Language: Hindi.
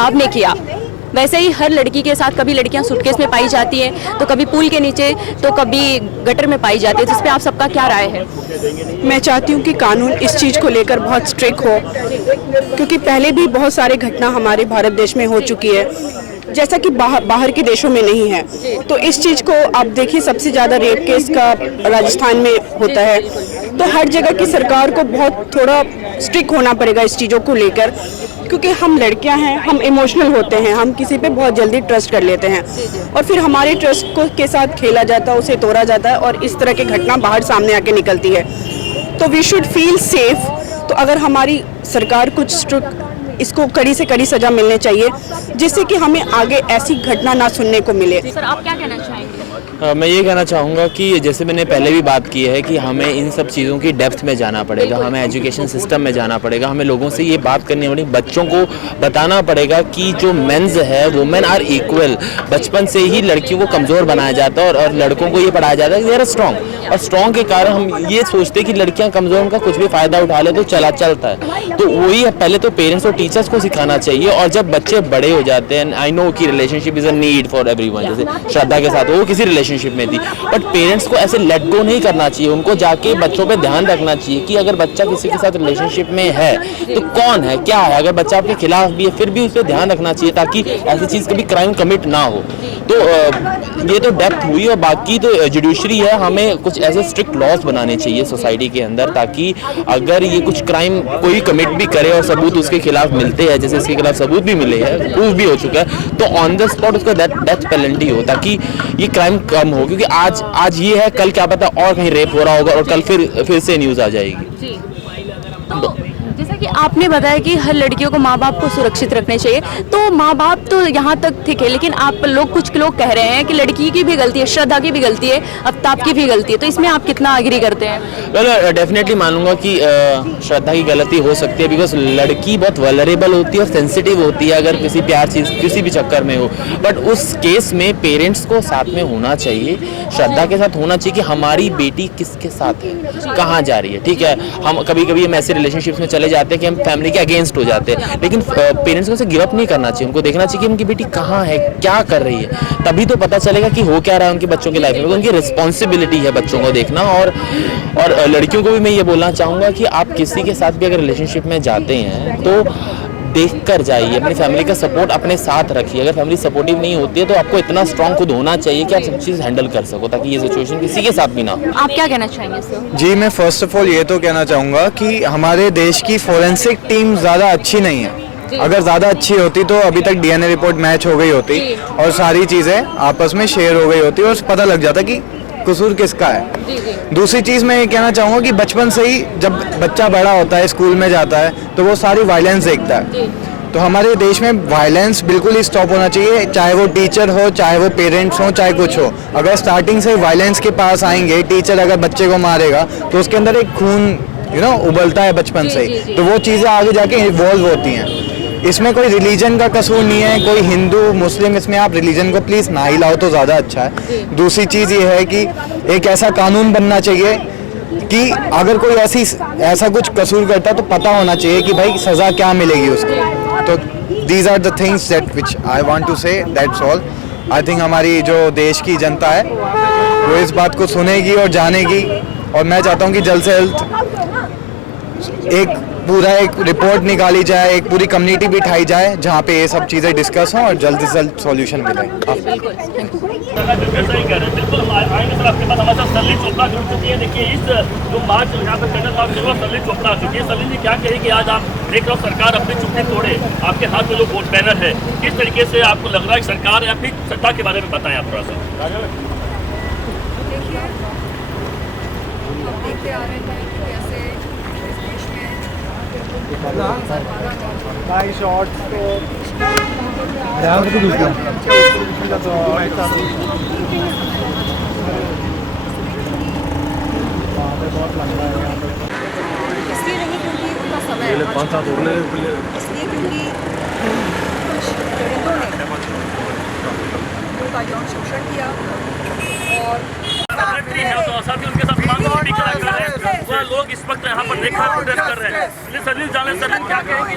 आफ्ताब ने किया, वैसे ही हर लड़की के साथ कभी लड़कियां सूटकेस में पाई जाती हैं, तो कभी पुल के नीचे, तो कभी गटर में पाई जाती है। तो इस पर आप सबका क्या राय है? मैं चाहती हूँ कि कानून इस चीज़ को लेकर बहुत स्ट्रिक्ट हो, क्योंकि पहले भी बहुत सारे घटना हमारे भारत देश में हो चुकी है, जैसा कि बाहर के देशों में नहीं है। तो इस चीज़ को आप देखिए, सबसे ज़्यादा रेप केस का राजस्थान में होता है। तो हर जगह की सरकार को बहुत थोड़ा स्ट्रिक्ट होना पड़ेगा इस चीज़ों को लेकर, क्योंकि हम लड़कियां हैं, हम इमोशनल होते हैं, हम किसी पे बहुत जल्दी ट्रस्ट कर लेते हैं और फिर हमारे ट्रस्ट को के साथ खेला जाता है, उसे तोड़ा जाता है और इस तरह की घटना बाहर सामने आके निकलती है। तो वी शुड फील सेफ। तो अगर हमारी सरकार कुछ स्ट्रिक्ट, इसको कड़ी से कड़ी सजा मिलनी चाहिए, जिससे कि हमें आगे ऐसी घटना ना सुनने को मिले। सर, आप क्या कहना चाहेंगे? मैं ये कहना चाहूँगा कि जैसे मैंने पहले भी बात की है कि हमें इन सब चीज़ों की डेप्थ में जाना पड़ेगा, हमें एजुकेशन सिस्टम में जाना पड़ेगा, हमें लोगों से ये बात करनी पड़ेगी, बच्चों को बताना पड़ेगा कि जो मेंस है वुमेन आर इक्वल। बचपन से ही लड़कियों को कमज़ोर बनाया जाता है और लड़कों को ये पढ़ाया जाता है कि दे आर स्ट्रॉन्ग, और स्ट्रॉन्ग के कारण हम ये सोचते हैं कि लड़कियाँ कमज़ोर, उनका कुछ भी फ़ायदा उठा ले तो चलता है। तो वही है, पहले तो पेरेंट्स और टीचर्स को सिखाना चाहिए, और जब बच्चे बड़े हो जाते हैं, आई नो कि relationship is a need for everyone, जैसे श्रद्धा के साथ वो किसी रिलेशनशिप में थी, बट पेरेंट्स को ऐसे लेट गो नहीं करना चाहिए। उनको जाके बच्चों पे ध्यान रखना चाहिए कि अगर बच्चा किसी के साथ रिलेशनशिप में है तो कौन है, क्या है। अगर बच्चा आपके खिलाफ भी है फिर भी उस पर ध्यान रखना चाहिए, ताकि ऐसी चीज़ कभी क्राइम कमिट ना हो। तो ये तो डेप्थ हुई, और बाकी तो जुडिशरी है, हमें कुछ ऐसे स्ट्रिक्ट लॉज बनाने चाहिए सोसाइटी के अंदर, ताकि अगर ये कुछ क्राइम कोई कमिट भी करे और सबूत उसके खिलाफ मिलते हैं, जैसे इसके खिलाफ सबूत भी मिले हैं, प्रूफ भी हो चुका है, तो ऑन द स्पॉट उसको डेथ पेनल्टी हो, ताकि ये क्राइम कम हो। क्योंकि आज ये है, कल क्या पता और कहीं रेप हो रहा होगा और कल फिर से न्यूज़ आ जाएगी। तो जैसा कि आपने बताया कि हर लड़कियों को माँ बाप को सुरक्षित रखने चाहिए, तो माँ बाप तो यहाँ तक ठीक है, लेकिन आप लोग, कुछ लोग कह रहे हैं कि लड़की की भी गलती है, श्रद्धा की भी गलती है, आफ्ताब की भी गलती है, तो इसमें आप कितना एग्री करते हैं? वेल, डेफिनेटली मानूंगा कि श्रद्धा की गलती हो सकती है, बिकॉज लड़की बहुत वल्नरेबल होती है और सेंसिटिव होती है अगर किसी प्यार चीज़ किसी भी चक्कर में हो। बट उस केस में पेरेंट्स को साथ में होना चाहिए, श्रद्धा के साथ होना चाहिए कि हमारी बेटी किसके साथ है, कहाँ जा रही है। ठीक है, हम कभी कभी हम ऐसे रिलेशनशिप्स में चले जाते हैं कि हम फैमिली के अगेंस्ट हो जाते हैं, लेकिन पेरेंट्स को उसे गिव अप नहीं करना चाहिए। उनको देखना चाहिए कि उनकी बेटी कहाँ है, क्या कर रही है, तभी तो पता चलेगा कि हो क्या रहा है उनके बच्चों की लाइफ में। उनकी रिस्पॉन्सिबिलिटी है बच्चों को देखना। और लड़कियों को भी मैं ये बोलना चाहूँगा कि आप किसी के साथ भी अगर रिलेशनशिप में जाते हैं तो देख कर जाइए, अपनी फैमिली का सपोर्ट अपने साथ रखिए। अगर फैमिली सपोर्टिव नहीं होती है तो आपको इतना स्ट्रांग खुद होना चाहिए कि आप सब चीज़ हैंडल कर सको, ताकि ये सिचुएशन किसी के साथ भी ना हो। आप क्या कहना चाहेंगे इससे? जी, मैं फर्स्ट ऑफ ऑल ये तो कहना चाहूँगा कि हमारे देश की फोरेंसिक टीम ज़्यादा अच्छी नहीं है। अगर ज़्यादा अच्छी होती तो अभी तक डीएनए रिपोर्ट मैच हो गई होती और सारी चीज़ें आपस में शेयर हो गई होती और पता लग जाता कि कसूर किसका है। दूसरी चीज़ मैं ये कहना चाहूँगा कि बचपन से ही जब बच्चा बड़ा होता है, स्कूल में जाता है, तो वो सारी वायलेंस देखता है। तो हमारे देश में वायलेंस बिल्कुल ही स्टॉप होना चाहिए, चाहे वो टीचर हो, चाहे वो पेरेंट्स हो, चाहे कुछ हो। अगर स्टार्टिंग से वायलेंस के पास आएंगे, टीचर अगर बच्चे को मारेगा तो उसके अंदर एक खून उबलता है बचपन से ही, तो वो चीज़ें आगे जाके इवॉल्व होती हैं। इसमें कोई रिलीजन का कसूर नहीं है, कोई हिंदू मुस्लिम, इसमें आप रिलीजन को प्लीज़ ना ही लाओ तो ज़्यादा अच्छा है। दूसरी चीज़ ये है कि एक ऐसा कानून बनना चाहिए कि अगर कोई ऐसा कुछ कसूर करता तो पता होना चाहिए कि भाई सज़ा क्या मिलेगी उसको। तो these are the things that which I want to say, that's all. I think हमारी जो देश की जनता है वो इस बात को सुनेगी और जानेगी, और मैं चाहता हूँ कि जल्द से जल्द एक रिपोर्ट निकाली जाए, एक पूरी कम्युनिटी बिठाई जाए जहाँ पे ये सब चीज़ें डिस्कस हों और जल्द से जल्द सॉल्यूशन मिले। बिल्कुल, आपके पास हमारे साथ सरली चोपड़ा जुड़ चुकी है। देखिए, इस जो मार्च यहाँ पर करना था सरली चोपड़ा आ चुकी है। सरली जी, क्या कहेगी आज आप देख रहे हो सरकार अपनी चुप्पी तोड़े, आपके हाथ में जो वोट बैनर है, किस तरीके से आपको लग रहा है सरकार या फिर सत्ता के बारे में बताएं आप थोड़ा सा। देखिए, हम देखते आ रहे हैं कि कैसे इस देश में इसलिए नहीं क्योंकि उनका समय इसलिए क्योंकि कुछ दरिंदों ने उनका यौन शोषण किया और साथ ही उनके साथ लोग इस वक्त यहाँ पर देख रहे हैं, प्रोटेस्ट कर रहे हैं। सरली जाने सरली क्या कहेंगे?